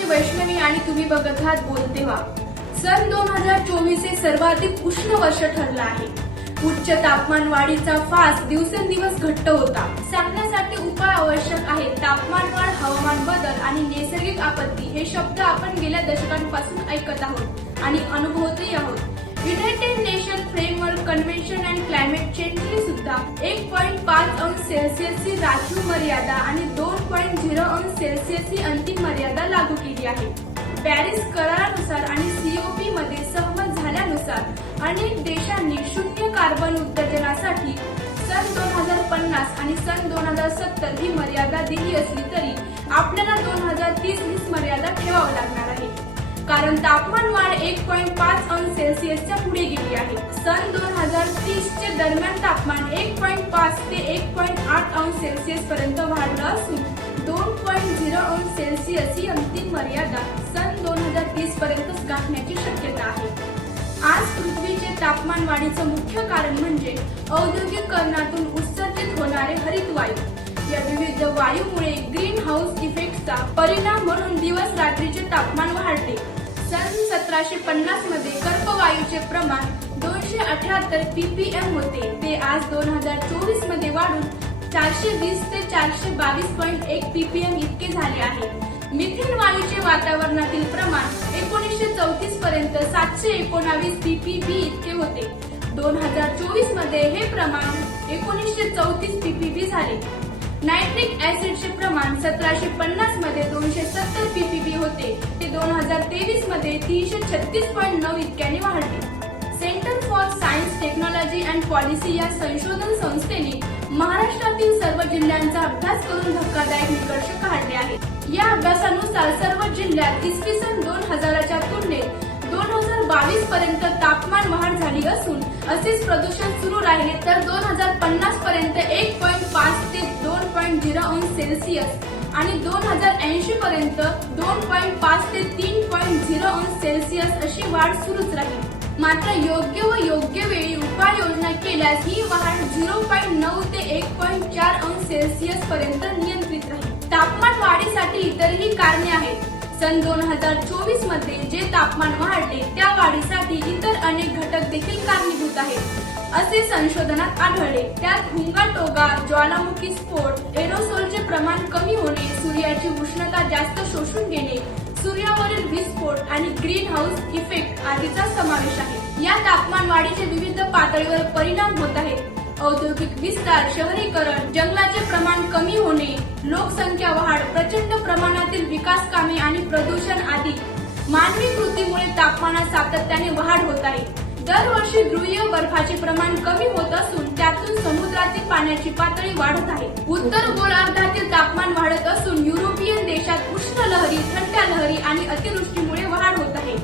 मी वैष्णवी आणि तुम्ही बघत आहात बोलते सन दोन हजार चोवीस हे सर्वाधिक उष्ण वर्ष ठरलं आहे. उच्च तापमान वाढीचा फास दिवसेंदिवस घट्ट होता. सांगण्यासाठी उपाय आवश्यक आहे तापमान वाढ हवामान बदल आणि नैसर्गिक आपत्ती हे शब्द आपण गेल्या दशकांपासून ऐकत आहोत आणि अनुभवतही आहोत. United Nation framework convention and climate चेंजने सुद्धा एक पॉईंट पाच अंश सेल्सिअसची राखीव मर्यादा आणि दोन पॉईंट झिरो अंश सेल्सिअसची अंतिम मर्यादा लागू केली आहे. पॅरिस करारानुसार आणि सीओपी मध्ये सहमत झाल्यानुसार अनेक देशांनी शून्य कार्बन उत्तेजनासाठी सन दोन हजार पन्नास आणि सन दोन हजार सत्तर ही मर्यादा दिली असली तरी आपल्याला दोन हजार तीस हीच मर्यादा ठेवावी लागणार आहे. कारण तापमान वाढ एक पॉईंट पाच अंश सेल्सिअसच्या पुढे गेली आहे. सन दोन हजार तीस चे दरम्यान तापमान एक पॉईंट पाच ते एक पॉईंट आठ अंश सेल्सिअस पर्यंत वाढलं असून दोन पॉईंट झिरो अंश सेल्सिअस ही अंतिम मर्यादा सन दोन हजार तीस पर्यंतच गाठण्याची शक्यता आहे. आज पृथ्वीचे तापमान वाढीचं मुख्य कारण म्हणजे औद्योगिकरणातून उत्सर्जित होणारे हरित वायू. या विविध वायूमुळे ग्रीन हाऊस इफेक्टचा परिणाम म्हणून दिवस रात्रीचे तापमान वाढते. सन सतराशे पन्नासमध्ये कर्कवायूचे प्रमाण दोनशे अठ्याहत्तर पीपीएम होते ते आज दोन हजार चोवीसमध्ये वाढून चारशे वीस ते चारशे बावीस पॉईंट एक पीपीएम इतके झाले आहे. मिथेन वायूचे वातावरणातील प्रमाण एकोणीसशे चौतीस पर्यंत सातशे एकोणावीस पीपीबी इतके होते. दोन हजार चोवीसमध्ये हे प्रमाण एकोणीसशे चौतीस पीपीबी झाले. नायट्रिक ऍसिडचे प्रमाण सतराशे पन्नासमध्ये दोनशे सत्तर पीपीबी होते. ते दोन हजार तेवीसमध्ये तीनशे छत्तीस पॉईंट नऊ इतक्याने वाढले. For science technology and policy या संशोधन संस्थेने महाराष्ट्रातील सर्व जिल्ह्यांचा अभ्यास करून धक्कादायक निकष काढले आहेत. या अभ्यासानुसार सर्व जिल्ह्यात इसवी सन दोन हजाराच्या तुलनेत दोन हजार बावीस पर्यंत तापमान वाढ झाली असून असेच प्रदूषण सुरू राहिले तर दोन हजार पन्नास पर्यंत एक पॉईंट पाच ते दोन पॉईंट झिरो अंश सेल्सिअस आणि दोन हजार ऐंशी पर्यंत दोन पॉईंट पाच ते तीन पॉईंट झिरो अंश सेल्सिअस अशी वाढ सुरूच राहील. मात्र योग्य व योग्य वेळी उपाययोजना केल्यास ही वाढ झिरो पॉईंट नऊ ते एक पॉईंट चार अंश सेल्सिअस पर्यंत नियंत्रित राहील. तापमान वाढीसाठी इतरही कारणे आहेत. सन दोन हजार चोवीसमध्ये जे तापमान वाढले त्या वाढीसाठी इतर अनेक घटक देखील कारणीभूत आहेत. असे संशोधनात आढळले. त्यात हुंगा टोगा ज्वालामुखी स्फोट एरोसोलचे प्रमाण कमी होणे सूर्याची उष्णता जास्त शोषून घेणे सूर्यावरील विस्फोट आणि ग्रीन हाऊस इफेक्ट आदीचा समावेश आहे. या तापमान वाढीचे विविध पातळीवर परिणाम होत आहेत. औद्योगिक विस्तार शहरीकरण जंगलाचे प्रमाण कमी होणे लोकसंख्या वाढ प्रचंड प्रमाणातील विकास कामे आणि प्रदूषण आदी. मानवी कृतीमुळे तापमानात सातत्याने वाढ होत आहे. दरवर्षी ध्रुवीय बर्फाचे प्रमाण कमी होत असून त्यातून समुद्रातील पाण्याची पातळी वाढत आहे. उत्तर गोलार्धातील तापमान वाढत असून युरोपियन देशात उष्ण लहरी थंड लहरी आणि अतिवृष्टीमुळे वाढ होत आहे.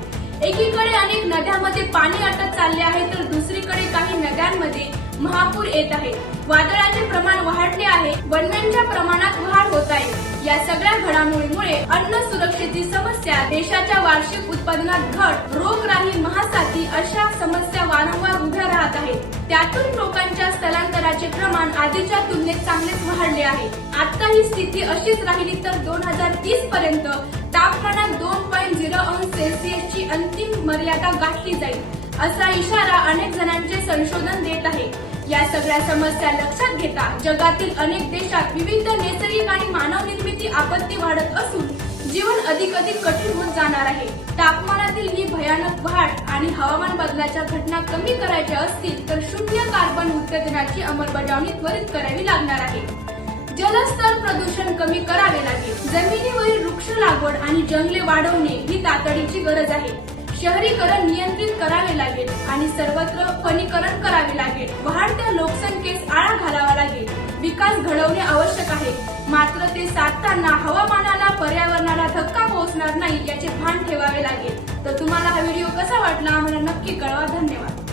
एकीकडे अनेक नद्यांमध्ये पाणी अटक चालले आहे तर दुसरीकडे काही नद्यांमध्ये महापूर येत आहे. वादळाचे प्रमाण वाढले आहे. वन्यांच्या प्रमाणात वाढ होत आहे. या सगळ्या घडामोडीमुळे अन्न सुरक्षेची समस्या देशाच्या वार्षिक उत्पादनात घट रोगराई महासाथी अशा समस्या वारंवार उभ्या राहत आहेत. त्यातून लोकांच्या स्थलांतराचे प्रमाण आधीच्या तुलनेत चांगलेच वाढले आहे. आता ही स्थिती अशीच राहिली तर दोन हजार तीस पर्यंत तापमानात दोन पॉईंट झिरो अंश सेल्सिअसची अंतिम मर्यादा गाठली जाईल. असा इशारा अनेक जणांचे संशोधन देत आहे. या सगळ्या समस्या लक्षात घेता जगातील अनेक देशात विविध नैसर्गिक आणि मानव निर्मिती आपत्ती वाढत असून जीवन अधिक अधिक कठीण होत जाणार आहे. तापमानातील ही भयानक वाढ आणि हवामान बदलाच्या घटना कमी करायच्या असतील तर शून्य कार्बन उत्तेजनाची अंमलबजावणी त्वरित करावी लागणार आहे. जलस्तर प्रदूषण कमी करावे लागेल. जमिनीवरील वृक्ष लागवड आणि जंगले वाढवणे ही तातडीची गरज आहे. शहरीकरण नियंत्रित करावे लागेल आणि सर्वत्र फणीकरण करावे लागेल. वाढत्या लोकसंख्येस आळा घालावा लागेल. विकास घडवणे आवश्यक आहे. मात्र ते साधताना हवामानाला पर्यावरणाला धक्का पोहोचणार नाही याचे भान ठेवावे लागेल. तर तुम्हाला हा व्हिडिओ कसा वाटला आम्हाला नक्की कळवा. धन्यवाद.